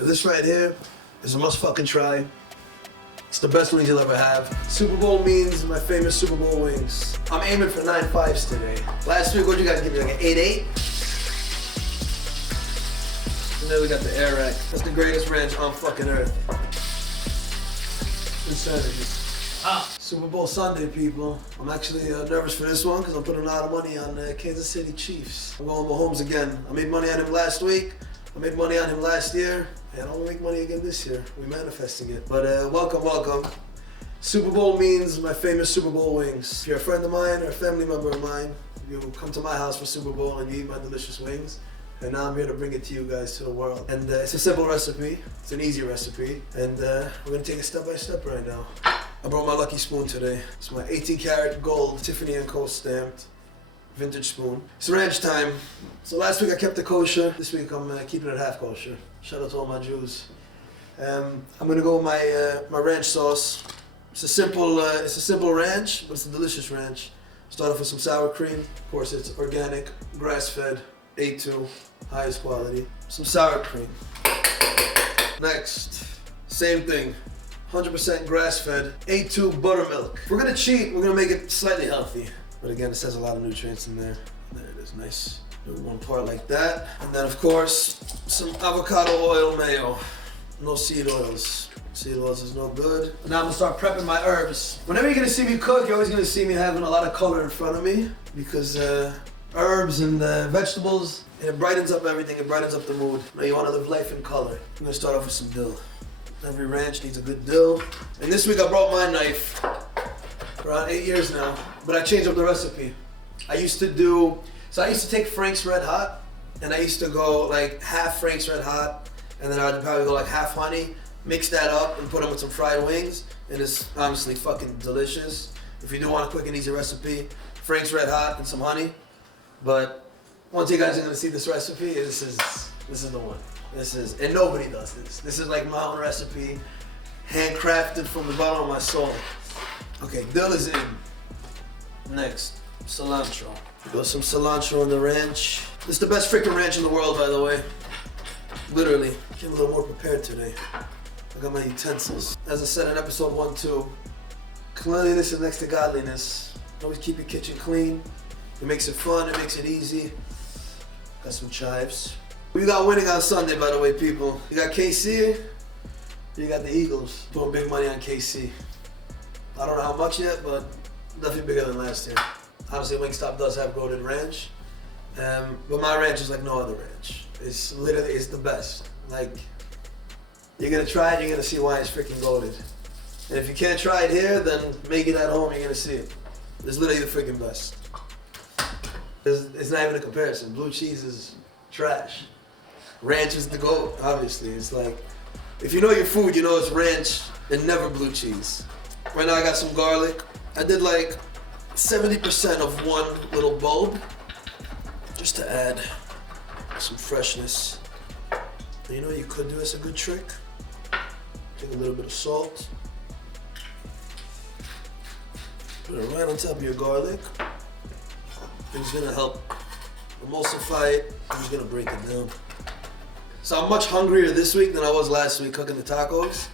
This right here is a must fucking try. It's the best wings you'll ever have. Super Bowl means my famous Super Bowl wings. I'm aiming for 9.5s today. Last week, what'd you guys give me, like an 8.8? And then we got the air rack. That's the greatest ranch on fucking earth. Insanity. Super Bowl Sunday, people. I'm actually nervous for this one because I'm putting a lot of money on Kansas City Chiefs. I'm going Mahomes again. I made money on him last week. I made money on him last year. And I'm gonna make money again this year. We're manifesting it. But welcome. Super Bowl means my famous Super Bowl wings. If you're a friend of mine or a family member of mine, you come to my house for Super Bowl and you eat my delicious wings. And now I'm here to bring it to you guys, to the world. And it's a simple recipe. It's an easy recipe. And we're gonna take it step by step right now. I brought my lucky spoon today. It's my 18 karat gold Tiffany & Co. stamped vintage spoon. It's ranch time. So last week I kept it kosher. This week I'm keeping it half kosher. Shout out to all my Jews. I'm gonna go with my ranch sauce. It's a simple ranch, but it's a delicious ranch. Start off with some sour cream. Of course, it's organic, grass-fed, A2, highest quality. Some sour cream. Next, same thing. 100% grass-fed, A2 buttermilk. If we're gonna cheat, we're gonna make it slightly healthy. But again, it says a lot of nutrients in there. There it is, nice. Do one part like that. And then of course, some avocado oil mayo. No seed oils. Seed oils is no good. And now I'm gonna start prepping my herbs. Whenever you're gonna see me cook, you're always gonna see me having a lot of color in front of me because herbs and vegetables, and it brightens up everything, it brightens up the mood. Now you wanna live life in color. I'm gonna start off with some dill. Every ranch needs a good dill. And this week I brought my knife. For around 8 years now, but I changed up the recipe. I used to take Frank's Red Hot, and I used to go like half Frank's Red Hot, and then I'd probably go like half honey, mix that up and put them with some fried wings, and it's honestly fucking delicious. If you do want a quick and easy recipe, Frank's Red Hot and some honey. But once you guys are gonna see this recipe, this is the one. And nobody does this. This is like my own recipe, handcrafted from the bottom of my soul. Okay, dill is in. Next, cilantro. We got some cilantro in the ranch. This is the best freaking ranch in the world, by the way. Literally. Came a little more prepared today. I got my utensils. As I said in episode 1, 2, cleanliness is next to godliness. Always keep your kitchen clean. It makes it fun, it makes it easy. Got some chives. We got winning on Sunday, by the way, people. You got KC, you got the Eagles. Putting big money on KC. I don't know how much yet, but definitely bigger than last year. Honestly, Wingstop does have goated ranch, but my ranch is like no other ranch. It's the best. Like, you're gonna try it, you're gonna see why it's freaking goated. And if you can't try it here, then make it at home, you're gonna see it. It's literally the freaking best. It's not even a comparison. Blue cheese is trash. Ranch is the goat, obviously. It's like, if you know your food, you know it's ranch and never blue cheese. Right now I got some garlic. I did like 70% of one little bulb just to add some freshness. And you know what you could do as a good trick? Take a little bit of salt. Put it right on top of your garlic. It's gonna help emulsify it. I'm just gonna break it down. So I'm much hungrier this week than I was last week cooking the tacos.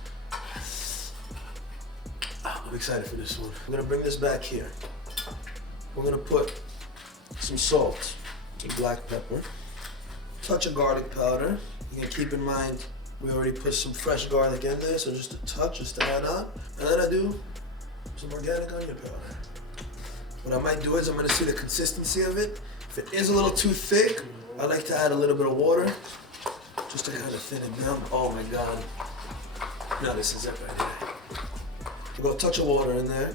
I'm excited for this one. We're gonna bring this back here. We're gonna put some salt, some black pepper, touch of garlic powder. You can keep in mind we already put some fresh garlic in there, so just a touch, just to add on. And then I do some organic onion powder. What I might do is I'm gonna see the consistency of it. If it is a little too thick, I like to add a little bit of water, just to kind of thin it down. Oh my God. Now this is it right here. We'll go a touch of water in there.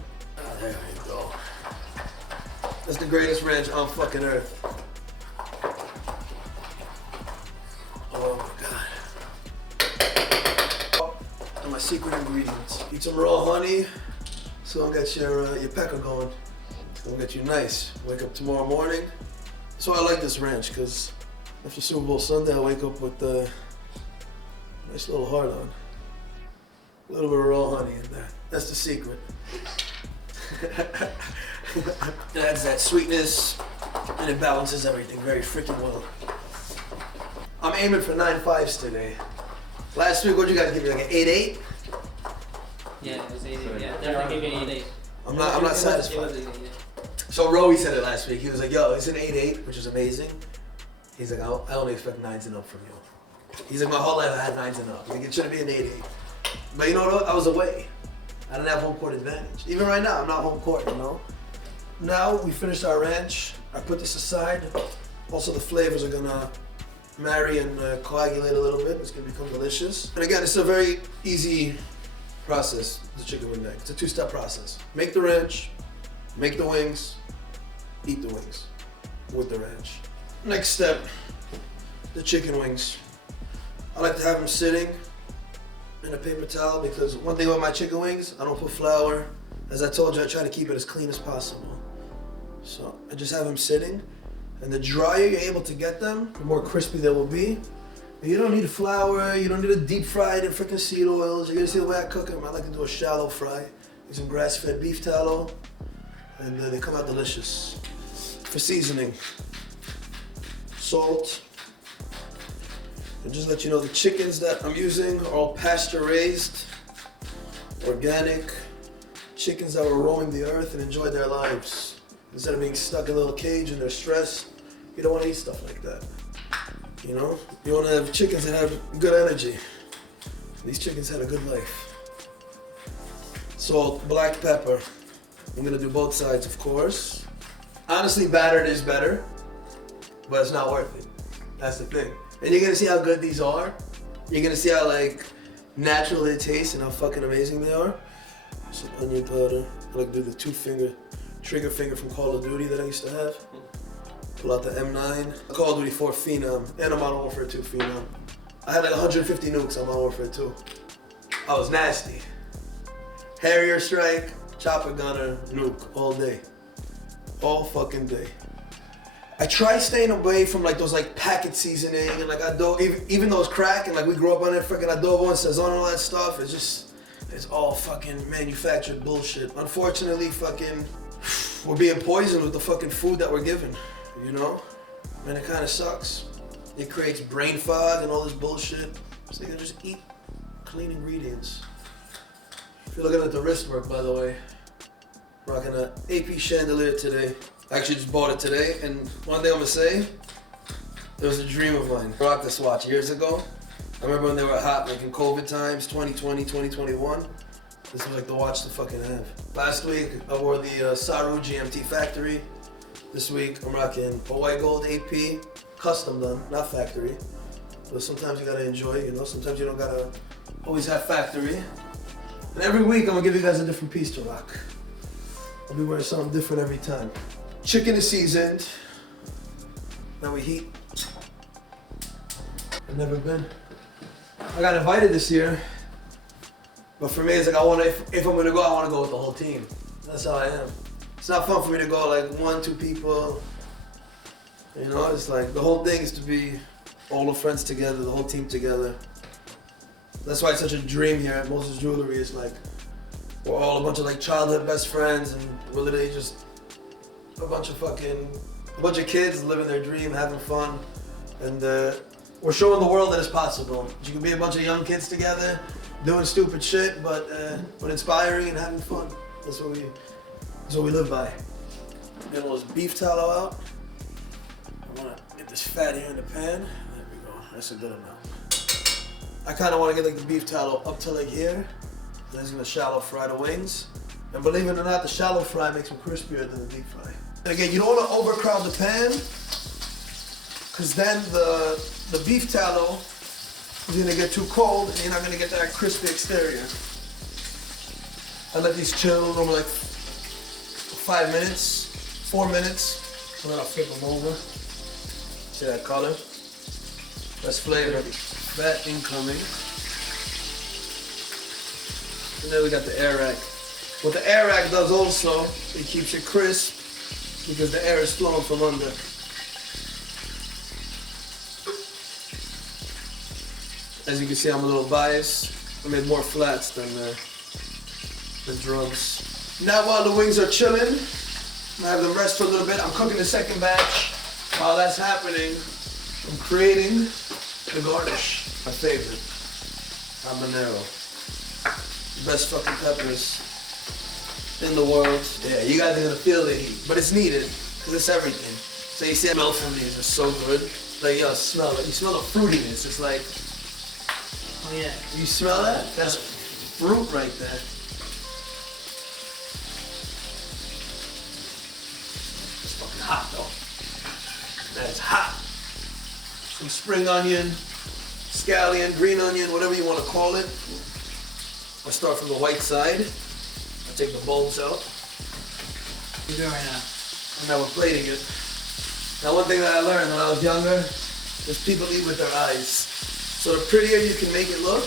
There you go. That's the greatest ranch on fucking earth. Oh my God. And my secret ingredients. Eat some raw honey, so I'll get your pecker going. It'll get you nice. Wake up tomorrow morning. That's why I like this ranch, because after Super Bowl Sunday, I wake up with a nice little heart on. A little bit of raw honey in there. That's the secret. It adds that sweetness, and it balances everything very freaking well. I'm aiming for 9.5s today. Last week, what'd you guys give me? Like an 8-8? Yeah, it was 8-8. Yeah, definitely give me an 8-8. I'm not satisfied. Yeah. So Rowie said it last week. He was like, yo, it's an 8-8, which is amazing. He's like, I only expect 9s and up from you. He's like, my whole life I had 9s and up. Like, it shouldn't be an 8-8. But you know what? I was away. I didn't have home court advantage. Even right now, I'm not home court, you know? Now we finished our ranch. I put this aside. Also, the flavors are gonna marry and coagulate a little bit. It's gonna become delicious. And again, it's a very easy process, the chicken wing night. It's a 2-step process. Make the ranch, make the wings, eat the wings with the ranch. Next step, the chicken wings. I like to have them sitting in a paper towel because one thing about my chicken wings, I don't put flour. As I told you, I try to keep it as clean as possible. So I just have them sitting, and the drier you're able to get them, the more crispy they will be. And you don't need flour, you don't need to deep fry it in freaking seed oils. You're gonna see the way I cook them. I like to do a shallow fry. Use some grass-fed beef tallow, and they come out delicious. For seasoning, salt, and just let you know the chickens that I'm using are all pasture-raised, organic chickens that were roaming the earth and enjoyed their lives. Instead of being stuck in a little cage and they're stressed, you don't want to eat stuff like that. You know? You want to have chickens that have good energy. These chickens had a good life. Salt, black pepper. I'm gonna do both sides, of course. Honestly, battered is better, but it's not worth it. That's the thing. And you're gonna see how good these are. You're gonna see how like natural they taste and how fucking amazing they are. Some onion powder. I like to do the 2-finger trigger finger from Call of Duty that I used to have. Pull out the M9. Call of Duty 4 Phenom, and I'm on Warfare 2 Phenom. I had like 150 nukes on my Warfare 2. I was nasty. Harrier strike, chopper gunner, nuke, all day. All fucking day. I try staying away from like those like packet seasoning and like adobo, even though it's crack and like we grew up on that freaking adobo and sazon and all that stuff, it's all fucking manufactured bullshit. Unfortunately, fucking, we're being poisoned with the fucking food that we're given, you know? And it kind of sucks. It creates brain fog and all this bullshit. So you can just eat clean ingredients. If you're looking at the wrist work, by the way, rocking an AP chandelier today. I actually just bought it today, and one thing I'm gonna say, it was a dream of mine. I rocked this watch years ago. I remember when they were hot, like in COVID times, 2020, 2021. This was like the watch to fucking have. Last week, I wore the Saru GMT Factory. This week, I'm rocking a white gold AP, custom done, not factory. But sometimes you gotta enjoy, you know? Sometimes you don't gotta always have factory. And every week, I'm gonna give you guys a different piece to rock. I'll be wearing something different every time. Chicken is seasoned. Now we heat. I've never been. I got invited this year, but for me, it's like if I'm gonna go, I wanna go with the whole team. That's how I am. It's not fun for me to go like 1-2 people. You know, it's like the whole thing is to be all the friends together, the whole team together. That's why it's such a dream here at Moses Jewelry. It's like we're all a bunch of like childhood best friends, and we're literally just a bunch of kids living their dream, having fun, and we're showing the world that it's possible. You can be a bunch of young kids together, doing stupid shit, but inspiring and having fun. That's what we live by. Get all this beef tallow out. I wanna get this fat here in the pan. There we go. That's a good amount. I kind of want to get like the beef tallow up to like here. Then I'm gonna shallow fry the wings. And believe it or not, the shallow fry makes them crispier than the deep fry. And again, you don't want to overcrowd the pan, because then the beef tallow is gonna get too cold and you're not gonna get that crispy exterior. I let these chill over like 5 minutes, 4 minutes, and then I'll flip them over. See that color? That's flavor. Fat incoming. And then we got the air rack. What the air rack does also, it keeps it crisp because the air is flowing from under. As you can see, I'm a little biased. I made more flats than drums. Now while the wings are chilling, I have them rest for a little bit. I'm cooking the second batch. While that's happening, I'm creating the garnish, my favorite. habanero. Best fucking peppers in the world. Yeah, you guys are gonna feel the heat, but it's needed because it's everything. So you see, the smell from these are so good. Like yo, smell it. You smell the fruitiness. It's like, Oh yeah. you smell that? That's fruit right there. It's fucking hot though. That's hot. Some spring onion, scallion, green onion, whatever you want to call it. I start from the white side. I take the bulbs out. What are you doing right now? And now we're plating it. Now one thing that I learned when I was younger is people eat with their eyes. So the prettier you can make it look,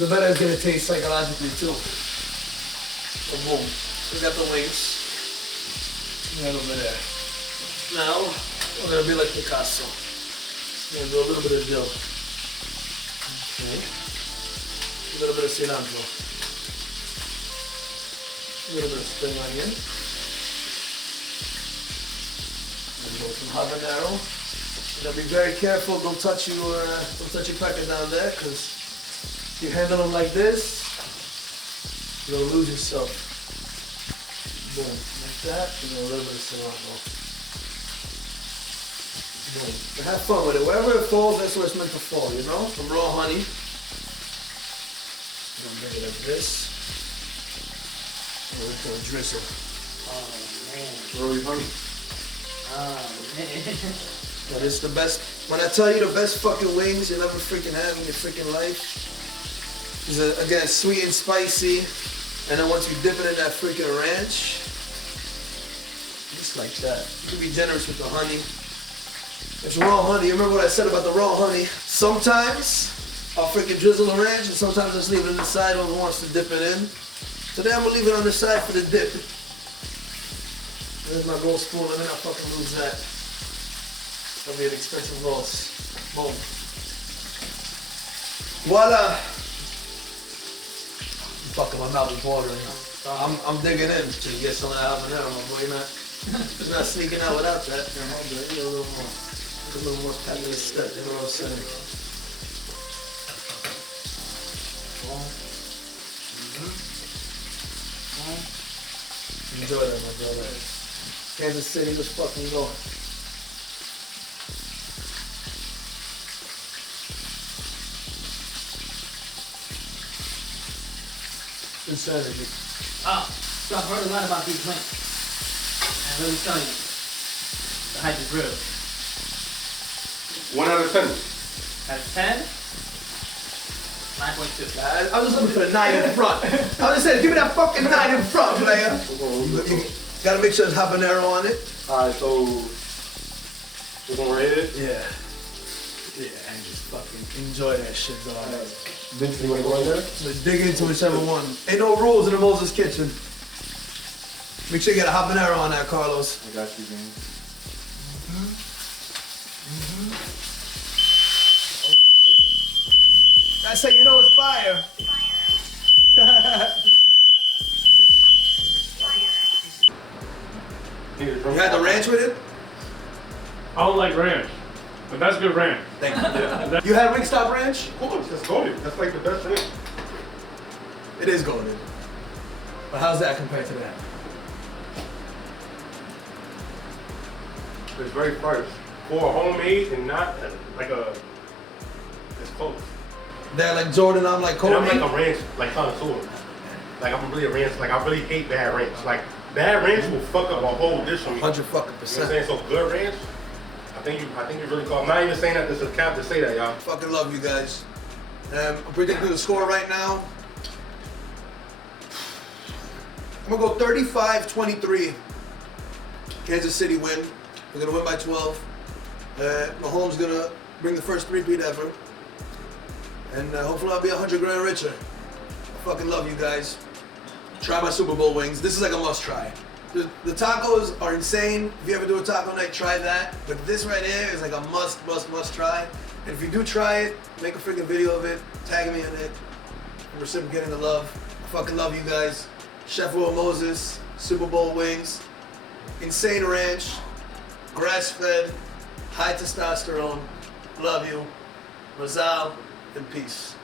the better it's gonna taste psychologically too. So boom, we got the wings. Right over there. Now, we're gonna be like Picasso. We're gonna do a little bit of dill. Okay. A little bit of cilantro. A little bit of spring onion. And go some habanero. You gotta be very careful. Don't touch your pecker down there, because if you handle them like this, you're gonna lose yourself. Boom, like that, and then a little bit of cilantro. Boom. But have fun with it. Wherever it falls, that's where it's meant to fall. You know, some raw honey. I'm gonna bring it like this. And we're gonna drizzle. Oh man. Roll your honey. Oh man. But it's the best. When I tell you the best fucking wings you'll ever freaking have in your freaking life, is again sweet and spicy, and then once you dip it in that freaking ranch, just like that. You can be generous with the honey. It's raw honey. You remember what I said about the raw honey? Sometimes I'll freaking drizzle the ranch, and sometimes I just leave it on the side when wants to dip it in. Today I'm gonna leave it on the side for the dip. There's my gold spoon. Let me not fucking lose that. That'll be an expensive loss. Boom. Voila! Fucking my mouth is watering. I'm digging in to get some of that habanero, my boy. You're not sneaking out without that. You know, you need a little more. A little more pep in the step, you know what I'm saying? Enjoy that, my brother. Kansas City, let's fucking go. Insanity. Oh, so I've heard a lot about these wings. And let me tell you, the hype is real. 1 out of 10. At 10, 9.2. I was looking for the 9 in front. I was just saying, give me that fucking 9 in front, player. You gotta make sure there's habanero on it. Alright, so we're gonna rate it? Yeah. Yeah, and just fucking enjoy that shit, dog. Vince, you wanna go in there? Let's dig into whichever one. Ain't no rules in the Moses kitchen. Make sure you get a habanero on that, Carlos. I got you, man. That's how you know it's fire. You had the ranch with it? I don't like ranch, but that's good ranch. Thank you. You had Wingstop ranch? Of course, that's golden. That's like the best thing. It is golden. But how's that compared to that? It's very fresh. For a homemade and not like a, it's close. They're like Jordan, I'm like Kobe. And I'm like a ranch, like connoisseur. Like I'm really a ranch, like I really hate bad ranch. Like bad ranch will fuck up a whole dish for me. 100%. You know what I'm saying? So good ranch, I think you really call. I'm not even saying that this is a cap to say that, y'all. Fucking love you guys. I'm predicting the score right now. I'm gonna go 35-23. Kansas City win. We're gonna win by 12. Mahomes gonna bring the first three-peat ever. And hopefully I'll be 100 grand richer. I fucking love you guys. Try my Super Bowl wings. This is like a must try. The tacos are insane. If you ever do a taco night, try that. But this right here is like a must try. And if you do try it, make a freaking video of it. Tag me in it. I'm reciprocating the love. I fucking love you guys. Chef Will Moses, Super Bowl wings, insane ranch, grass-fed, high testosterone. Love you. Razal and peace.